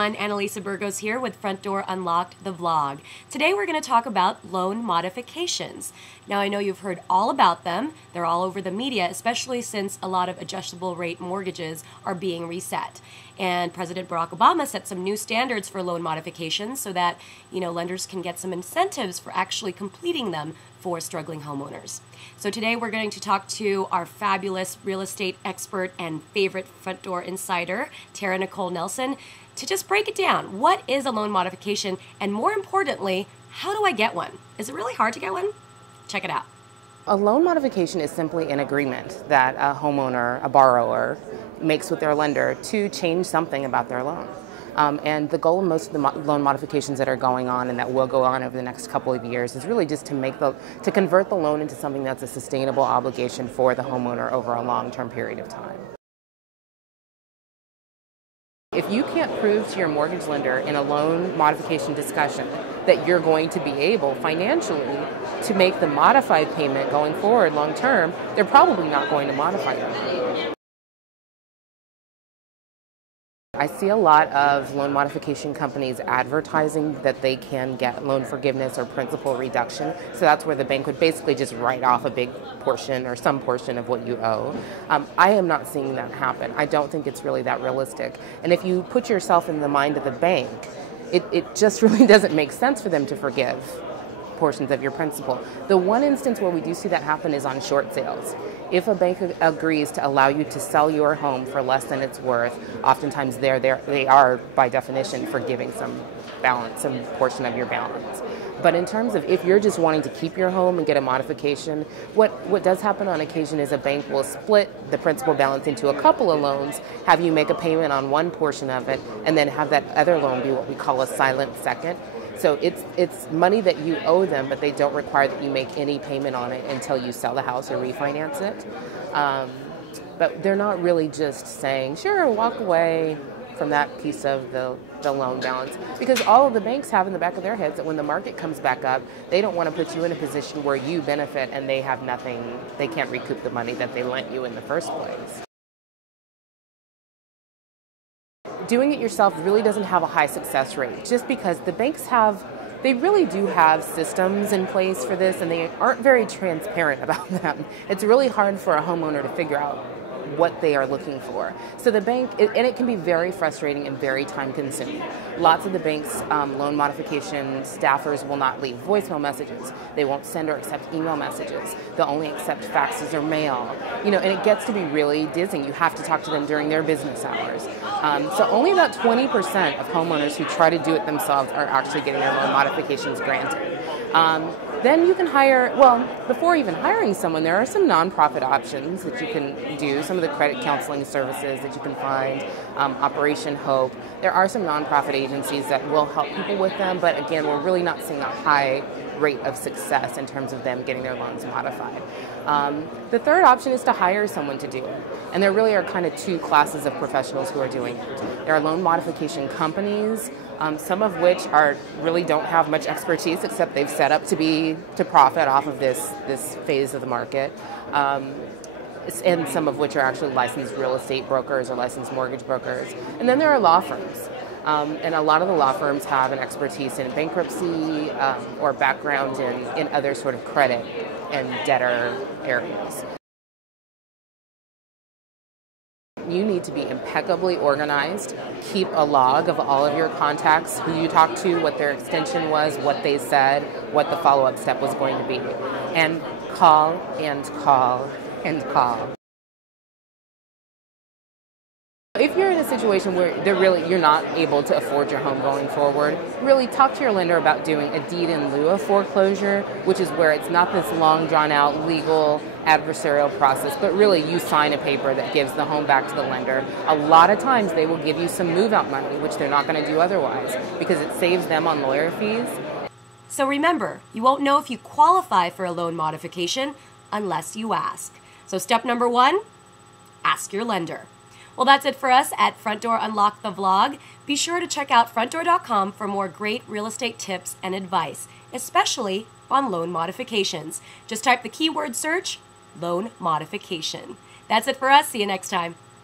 everyone, Annalisa Burgos here with Front Door Unlocked, the vlog. Today we're going to talk about loan modifications. Now I know you've heard all about them. They're all over the media, especially since a lot of adjustable rate mortgages are being reset. And President Barack Obama set some new standards for loan modifications so that, lenders can get some incentives for actually completing them for struggling homeowners. So today we're going to talk to our fabulous real estate expert and favorite Front Door insider, Tara-Nicholle Nelson, to just break it down. What is a loan modification? And more importantly, how do I get one? Is it really hard to get one? Check it out. A loan modification is simply an agreement that a homeowner, a borrower, makes with their lender to change something about their loan. And the goal of most of the loan modifications that are going on and that will go on over the next couple of years is really just to convert the loan into something that's a sustainable obligation for the homeowner over a long-term period of time. If you can't prove to your mortgage lender in a loan modification discussion that you're going to be able financially to make the modified payment going forward long-term, they're probably not going to modify it. I see a lot of loan modification companies advertising that they can get loan forgiveness or principal reduction. So that's where the bank would basically just write off a big portion or some portion of what you owe. I am not seeing that happen. I don't think it's really that realistic. And if you put yourself in the mind of the bank, it just really doesn't make sense for them to forgive portions of your principal. The one instance where we do see that happen is on short sales. If a bank agrees to allow you to sell your home for less than it's worth, oftentimes they are, by definition, forgiving some portion of your balance. But in terms of if you're just wanting to keep your home and get a modification, what does happen on occasion is a bank will split the principal balance into a couple of loans, have you make a payment on one portion of it, and then have that other loan be what we call a silent second. So it's money that you owe them, but they don't require that you make any payment on it until you sell the house or refinance it. But they're not really just saying, sure, walk away from that piece of the loan balance. Because all of the banks have in the back of their heads that when the market comes back up, they don't want to put you in a position where you benefit and they have nothing, they can't recoup the money that they lent you in the first place. Doing it yourself really doesn't have a high success rate just because the banks they really do have systems in place for this and they aren't very transparent about them. It's really hard for a homeowner to figure out what they are looking for. So the bank, and it can be very frustrating and very time consuming. Lots of the bank's loan modification staffers will not leave voicemail messages. They won't send or accept email messages. They'll only accept faxes or mail. And it gets to be really dizzying. You have to talk to them during their business hours. So only about 20% of homeowners who try to do it themselves are actually getting their loan modifications granted. Then you can hire, before even hiring someone, there are some nonprofit options that you can do, some of the credit counseling services that you can find, Operation Hope. There are some nonprofit agencies that will help people with them, but again, we're really not seeing a high rate of success in terms of them getting their loans modified. The third option is to hire someone to do it. And there really are kind of two classes of professionals who are doing it. There are loan modification companies, some of which really don't have much expertise except they've set up to profit off of this phase of the market. And some of which are actually licensed real estate brokers or licensed mortgage brokers. And then there are law firms. And a lot of the law firms have an expertise in bankruptcy or background in other sort of credit and debtor areas. You need to be impeccably organized, keep a log of all of your contacts, who you talked to, what their extension was, what they said, what the follow-up step was going to be, and call and call and call. If you're in a situation where you're not able to afford your home going forward, really talk to your lender about doing a deed in lieu of foreclosure, which is where it's not this long drawn-out legal adversarial process, but really you sign a paper that gives the home back to the lender. A lot of times they will give you some move-out money, which they're not going to do otherwise, because it saves them on lawyer fees. So remember, you won't know if you qualify for a loan modification unless you ask. So step number 1, ask your lender. Well, that's it for us at Front Door Unlock the Vlog. Be sure to check out frontdoor.com for more great real estate tips and advice, especially on loan modifications. Just type the keyword search, loan modification. That's it for us. See you next time.